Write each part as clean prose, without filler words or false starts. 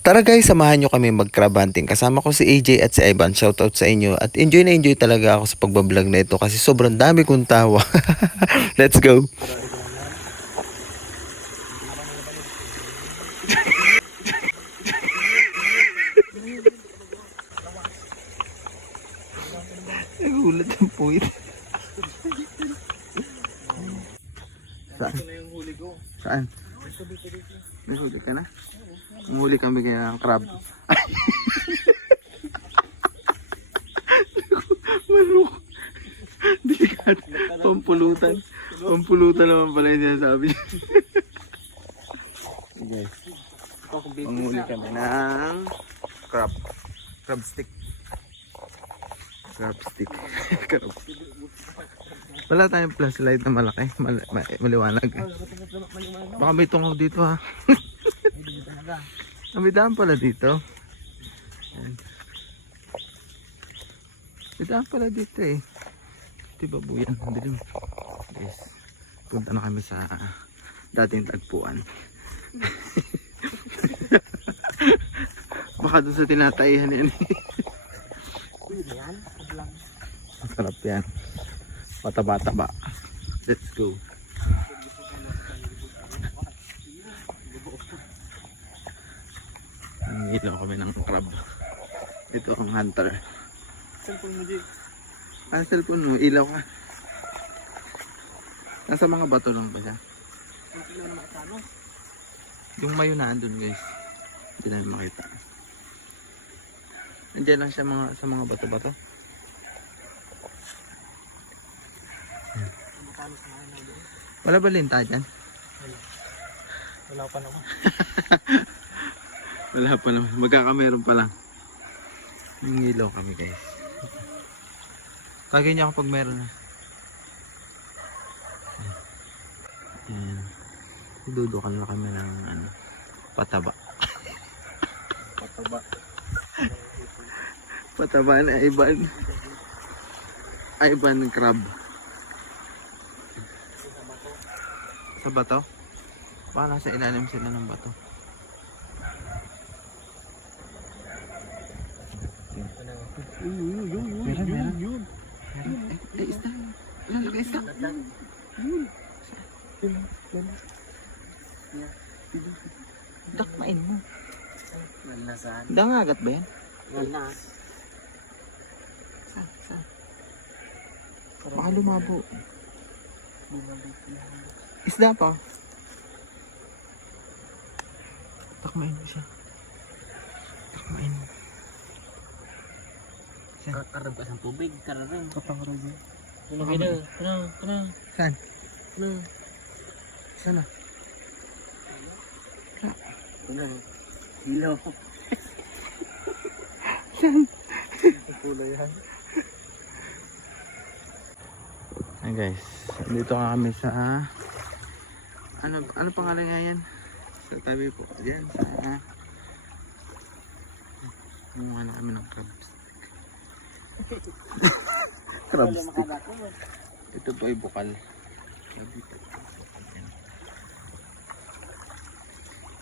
Tara guys, samahan nyo kami mag-crab hunting. Kasama ko si AJ at si Ivan. Shoutout sa inyo. At enjoy na enjoy talaga ako sa pagbablog na ito kasi sobrang dami kong tawa. Let's go! Nagulat ang puwit. Saan? Saan? May huli ka na? Huli kami kaya ng crab. Manok. Delikado. Pampulutan. Pampulutan naman pala yung sinasabi niya. Guys. Manghuli kami ng crab. Crab stick. Crab stick. Crab stick. Wala tayong flashlight na malaki. Maliwanag. Baka may tungaw dito ha. May daan pala dito. May daan pala dito eh. Diba buyan? Guys, punta na kami sa dating tagpuan. Baka doon sa tinatayihan yan eh. Masarap yan. Mataba-taba. Let's go. Ilaw kami ng crab. Ito ang hunter. Cellphone mo, Jake. Ah, cellphone mo. Ilaw ka. Nasa mga bato lang ba siya? Yung mayunaan dun guys. Hindi namin makita. Nandiyan lang siya sa mga bato-bato. Wala ba linta dyan? Wala pa naman. Wala pa naman. Magkakameron pa lang. Yung ilaw kami guys. Tagay niya ako pag meron na. Ayan. Dudukan na kami ng pataba. Pataba. Pataba na Ivan. Ivan crab. Sa bato? Baka nasa ilalim sila ng bato. Meron. Eh, isda. Lalaki isda. Dakmain mo. Nasaan? Dangagat ba yan? Wala. Saan? Baka lumabo. Isda pa. Takmain mo siya. Takmain mo. Kakarab ka sa tubig. Kararang. Kapangarab mo. Saan? Sana? Ilaw. Saan? Pula yan. Hey guys, dito kami sa ano pangalan nga yan? Sa tabi po, diyan sa kumuha na kami ng crab stick. Crab stick. Ito po ay bukal.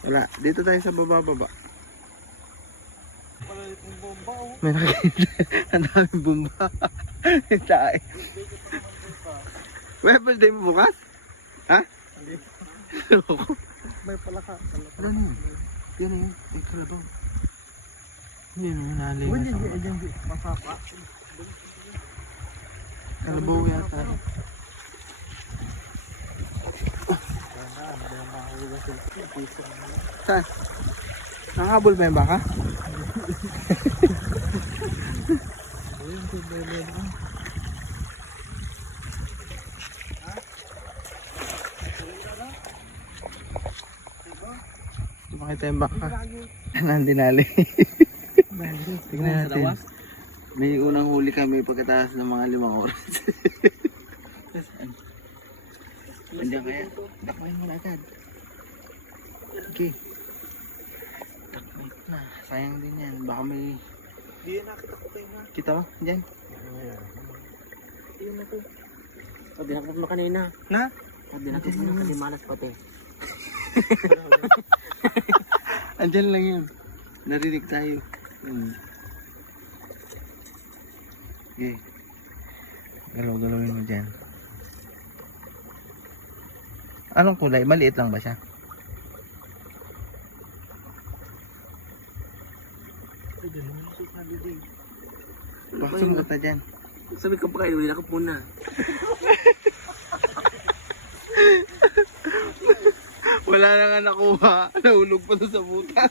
Wala, dito tayo sa baba. May nakikita. Ang daming bomba. Tayo. Webel day mo bukas? Ha? Hindi. Loko. May palaka. Ano yun? Yan na yun. Ay, kalabaw. Yan na, nalingas ako. Diyan. Masapa. Kalabaw yata. Saan? Nakakabol ba yung baka? Makita yung baka. Nandinali. Tignan natin. May unang huli kami pagkatapos ng mga 5 oras. Andiyan kaya? Dakmain mo na agad. Okay. Dakmain na. Sayang din yan. Baka may... Hindi na kita ko tayo na. Kita mo? Diyan. Iyon na to. Dinakot mo kanina. Na? Dinakot mo na kasi malas pati. Andyan lang yun. Narinig tayo. Okay. Galaw-galawin mo dyan. Anong kulay? Maliit lang ba siya? Pasok mo ta dyan. Sabi ko pa kayo, nakap muna. Wala na nga nakuha. Nahulog pa doon sa butas.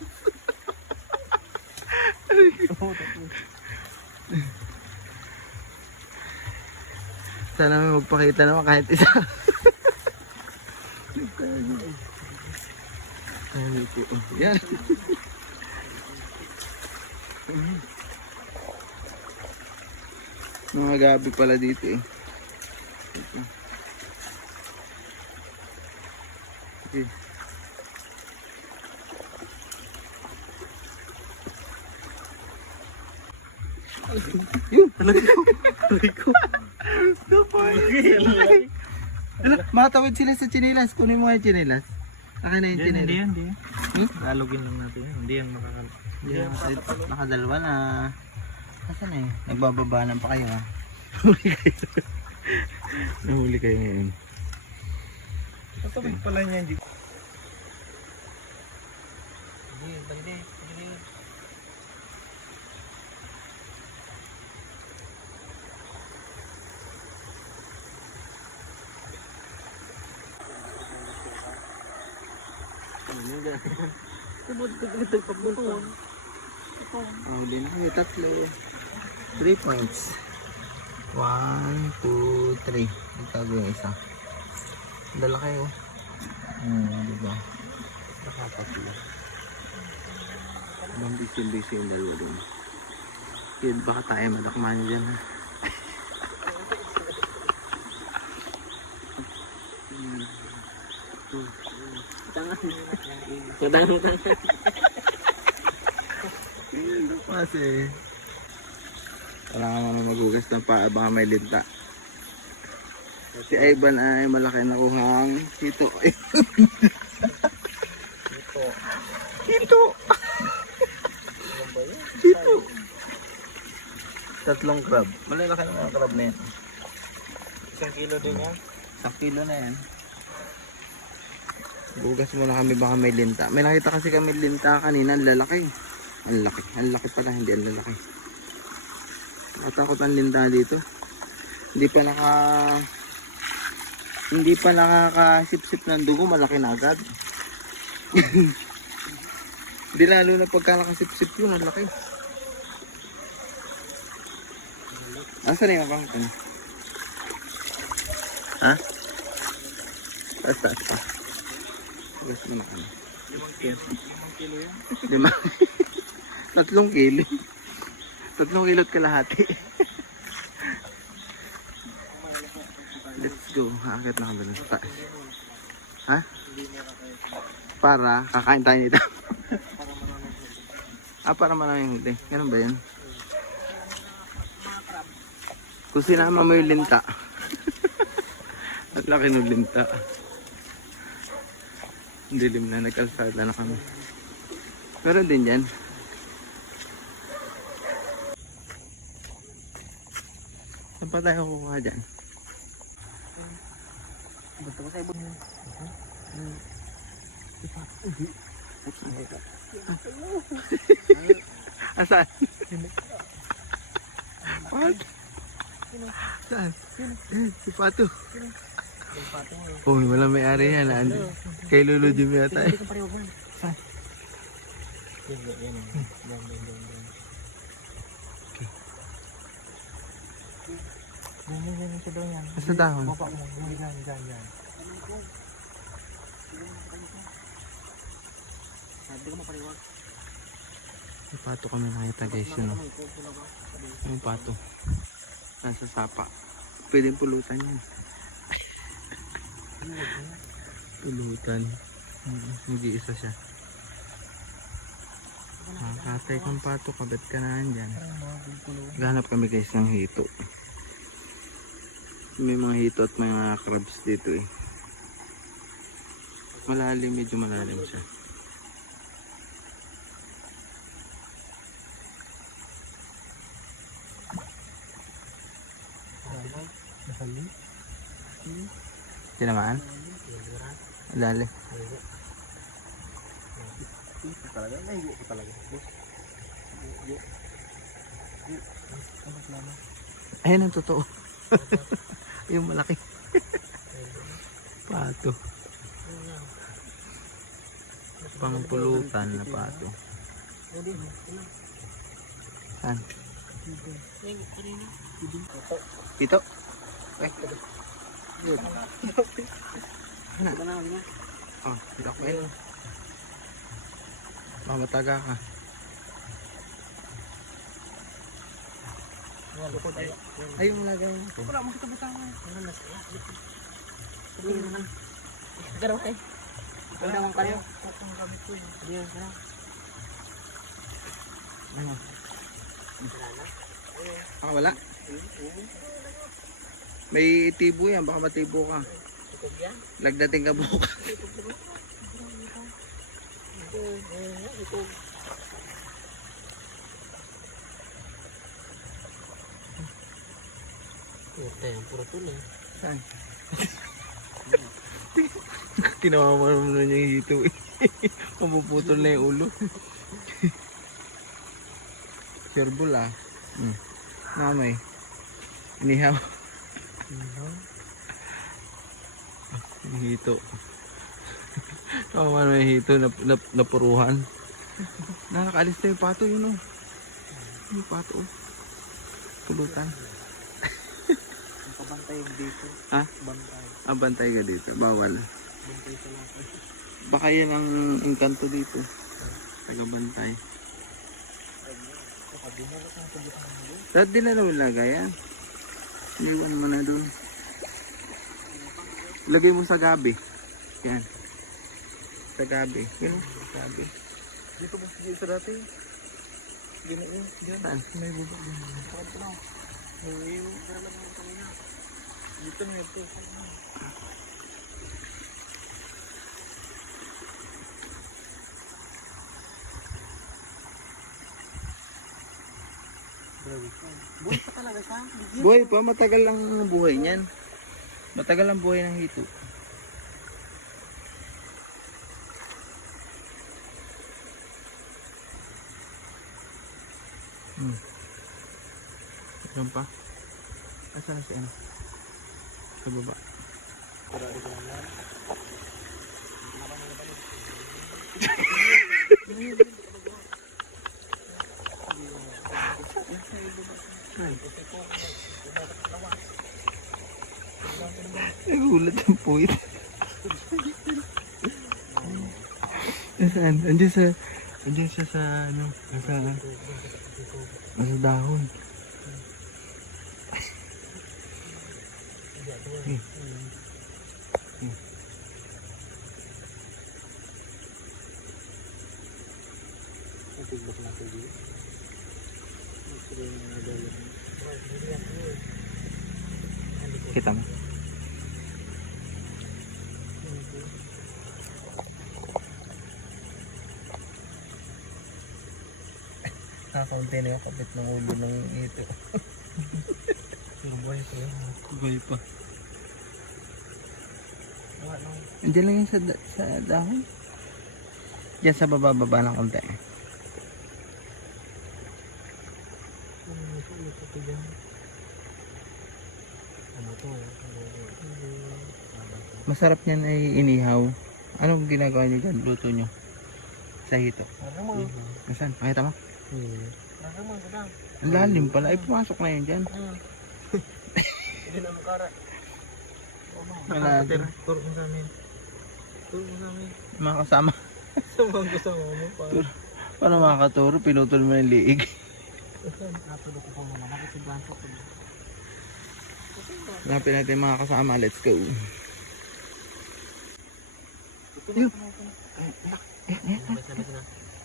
Sana may magpakita naman kahit isa. Yan. Mga gabi pala dito eh. Ito. Okay. Yun, talaga ko. Talaga ko. Matawid sila sa chinilas. Kunin mo yung chinilas. Akin na yung chinilas. Hindi. Lalugin lang natin yan. Hindi yan makakal. Nakadalawa na. Nasaan na eh? Nagbababanan pa kayo ha? Nahuli kayo ngayon. Tatawid pala niya. Hindi. Huli na kami, tatlo. 3 points. 1, 2, 3. Itago yung isa. Dala kayo. Diba? Nakapatlo. Busy yung dalawa dun. Yun, baka tayo madakman dyan ha. Tangan. Kasi wala ka naman magugas ng paa, baka may linta. Si Ivan ay malaki na kuhang ito. Ito. Tatlong crab. Malalaki na mga crab na yan. 1 kilo din yan. 1 kilo na yan. Bugas muna kami, baka may linta. May nakita kasi kami linta kanina, ang lalaki. Ang laki pala, hindi ang lalaki. Natakot ang linta dito. Hindi pa nakakasip-sip ng dugo, malaki na agad. Hindi, lalo na pagka nakasip-sip yun, ang laki. Asa na yung bangko? Ha? Taas pa. Gas mo na kami. 5 kilo yan. 3 kilo. 3 kilo't kalahati. Let's go. Haakit na kami ng taas. Ha? Para kakain tayo nito. Para maraming huli. Ganun ba yun? Kung sinama mo yung linta. At laki ng linta. Dilim na, nagkalsada na kami. Meron din yan. Saan pa tayo kukuha dyan? Ba't ko sa ibon yun? Asan? What? Saan? Si Pato. Oh, wala may ari yan. Kay Lolo Jim yata eh. Yan sa doon yan. Basta dahon. Baba mo. Yan. Sabi ko mapariwag. May pato kami nakita guys yun. Yung pato. Nasa sapa. Pwedeng pulutan yan. Pulutan. Hindi isa siya. Nakakatay kang pato, kabit ka na dyan. Ganap kami guys ng hito. May mga hito at mga crabs dito eh. Malalim, medyo malalim siya. Tinamaan? Dali. Talaga, naigo ko talaga. Ayun ang totoo. Yung malaki. Pato. Pangpulutan na pato. Saan? Dito? Eh. Ano? Oh, dito ako yun. Mamataga ka. Ay, yung lagay mo. Wala mo kita butang. Sige naman. Garaw kayo. Huwag naman kayo. Ang gamit ko yun. Diyan ka na. Ano? Wala na. Ah, wala? May tibo yan, baka matibo ka. Ito yan. Lagdating ka bukas. Ito. Puta yan, puro tuloy. Saan? Kinamaman mo na yung hito eh. Mapuputol na yung ulo. Sirbol ah. Namay. Inihaw. Yung hito. Kawaman na yung hito napuruhan. Nakakaalis na yung pato yun oh. Yung pato oh. Pulutan. Pabantay yung dito. Ha? Bantay. Ah, bantay ka dito. Bawal. Bantay sa lahat. Baka yan ang engkanto dito. Taga-bantay. Saan din na lagay yan? Iniwan mo na doon. Lagay mo sa gabi. Yan. Sa gabi. Yan. Sa gabi. Dito ba sa dati? Ganoon. Saan? May bubak din. Sakad ko na. Dala mo kanina. Dito na ito. Buhay pa talaga siya. Buhay pa. Matagal lang ang buhay niyan. Matagal ang buhay ng hito. Ayan pa. Asan si ano? Sa baba. Nagulat ang puwit. Nasaan? Andiyan siya sa ano? Nasa dahon. Tigbak na ito dito. Kita mo? Kakaunti na yung kapit ng ulo ng ito. Yung buhay ko yun. Buhay pa. Wala nang Andiyan lang yan sa dahon. Diyan sa baba ng konti. ano to? Masarap niyan ay inihaw. Anong ginagawa niyo dyan? Luto niyo? Sa hito. Naramang. Nasaan? Makita mo? Naramang ko lang. Ang lalim pala. Ay, pumasok na yun dyan. Hindi na makara. Malalim. Turo mo sa amin. Turo mo sa amin. Mga kasama. Sumang ko sa mo. Paano makakaturo? Pinutol mo yung liig. Natulog ko pa muna. Bakit si Blanco ko? Hanapin natin mga kasama. Let's go. Yun.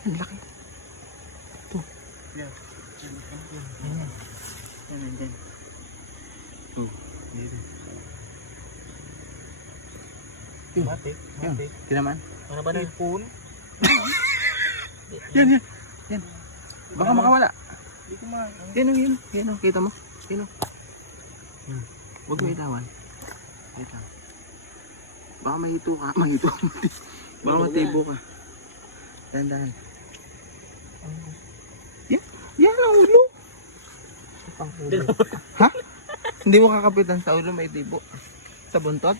Ang laki. Ito. Yan. Yan, yan. Oh, dito. Matik. Yan. Matik. Tinaman? Ano ba na yung phone? Yan, yan. Yan. Baka makawala. Hindi ko man. Yan o, yan. Yan o, kita mo. Yan o. Huwag mo itawan. Wait lang. Baka mahito ka. Mahito. Baka matibo ka. Dahan-dahan. Yan ang ulo. Ha? Hindi mo kakapitan sa ulo, may tibo. Sa buntot?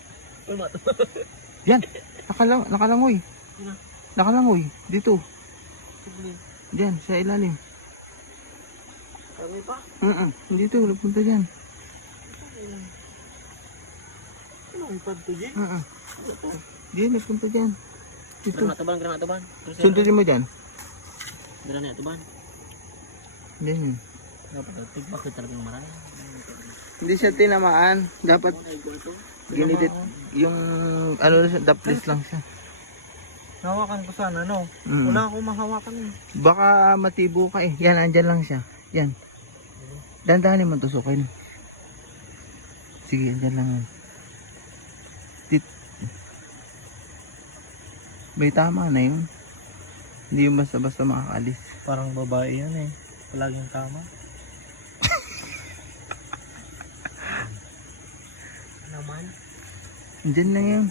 Yan. Nakalangoy. Nakalangoy. Dito. Diyan, sa ilalim. Kami pa? Dito, nagpunta dyan. Ano ang pad to, Jay? Diyan, nagpunta dyan. Dito. Gerang atuban. Sundin mo dyan. Gerang atuban. Diyan. Tigpa ko talagang marami. Hindi siya tinamaan. Dapat ginidit. Yung ano daplis lang siya. Hawakan ko sana, no? Mm. Wala akong mahawakan eh. Baka matibo ka eh. Yan, andyan lang siya. Yan. Dandahanin mo tusukin. Sige, andyan lang yan. May tama na yun. Hindi yung basta-basta makakalis. Parang babae yan eh. Palaging tama. Naman? Andyan lang yun.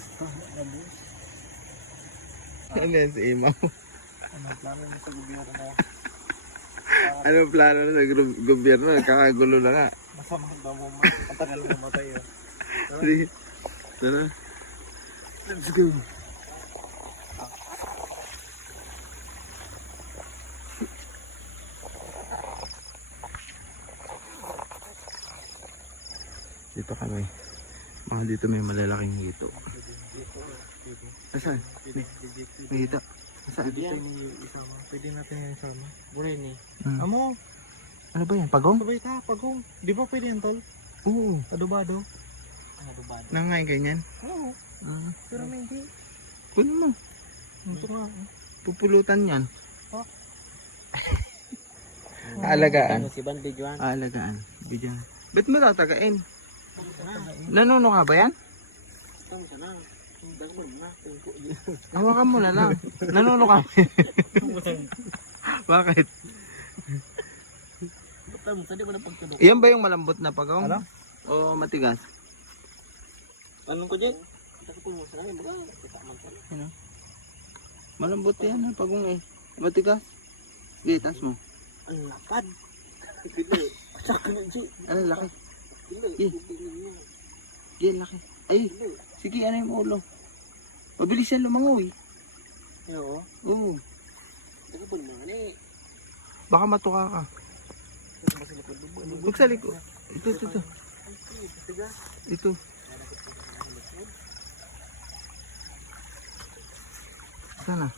Ano yan si Imaw? Ano plano mo sa gobyerno mo? Ano plano na sa gobyerno? Kakagulo na nga. Masamang daw mo matagal mo matay eh. Sige. Tara. Let's go. Dito kami. Mga dito may malalaking hito. Asan? May hito. Asan? Pwede natin yan isama. Burin eh. Hmm. Amo, Ano ba yan? Pagong? sabay ka, pagong. Di ba pwede yan, tol? Oo. Adobado. Adobado? Nangain ganyan? Oo. Pero may hindi. Kunin mo. Ito nga. Pupulutan yan. Oh. Aalagaan. Si Bandi Juan. Aalagaan. Bidyan. Ba't mo tatagain? Nanuno ka ba yan? Tama ka na. Dagman na. Hawakan mo na lang. Nanuno ka. Bakit? Tama, saan mo na pagkadok? Yan ba yung malambot na pagong? Ano? O matigas? Anong ko dyan? Takipin mo sa namin. Baga, kita man pala. Ano? Malambot yan ha, pagong eh. Matigas? Gitas mo. Ang lapad. Pili. Saka na, G. Ano, laki. Pili. Yan, laki. Ay, sige, ano yung ulo? Mabilis yan lumangoy. Oo. Oo. Takipin mo nga eh. Baka matuka ka. Huwag sa likod. Ito. Ito. Sana.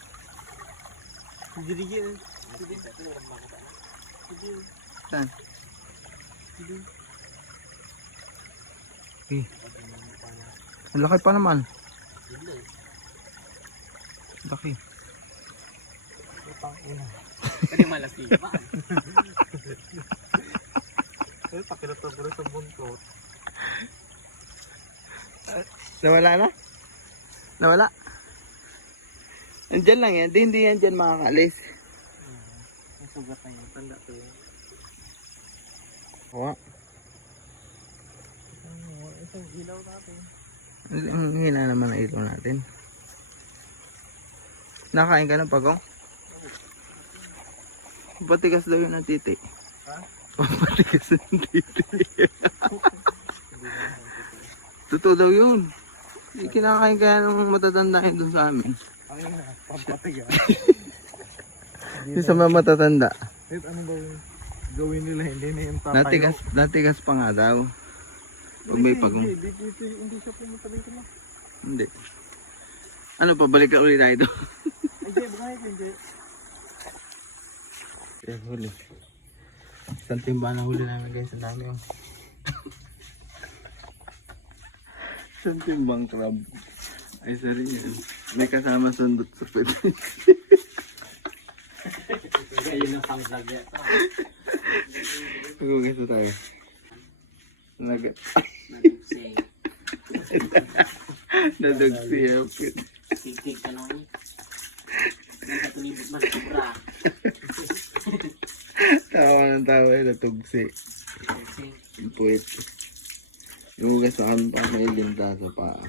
Digigil. Saan? Eh. Ang laki pa naman. Laki. Pwede malaki pa. Pakilata ko rin sa buntot. Nawala na? Nawala? Andyan lang yan. Hindi yan dyan makakalis. Ang sugat na yun. Tanda ko yun. Kuha. Isang ilaw natin. Ang hina naman ang ilaw natin. Nakain ka ng pagong? Patigas daw yun ng titi. Ha? Patigas ng titi. Totoo daw yun. Kinakain kaya ng matatandain doon sa amin. Ang ina, pampatiga. Yung sa mga matatanda. Kahit anong gawin nila, hindi na yung tatayo. Natigas pa nga daw. Pag may pagong. Hindi siya pumunta dito na. Hindi. Ano pa, balik ka ulit tayo doon. Hindi, bakit hindi? Yan, huli. Isang timba na huli namin guys. Ang dami yung isang timbang crab. Ay, sorry yan. May kasama sundot sa pwede. Ayun ang pang-vlog yan. Mag-ugas na tayo. Nadugsi yapit. Tigtig ka nung nagkatulibot man sobra. Tawa ng tawa. Natugsi. Yung puwit. Lugas sa akin pa may linda sa paa.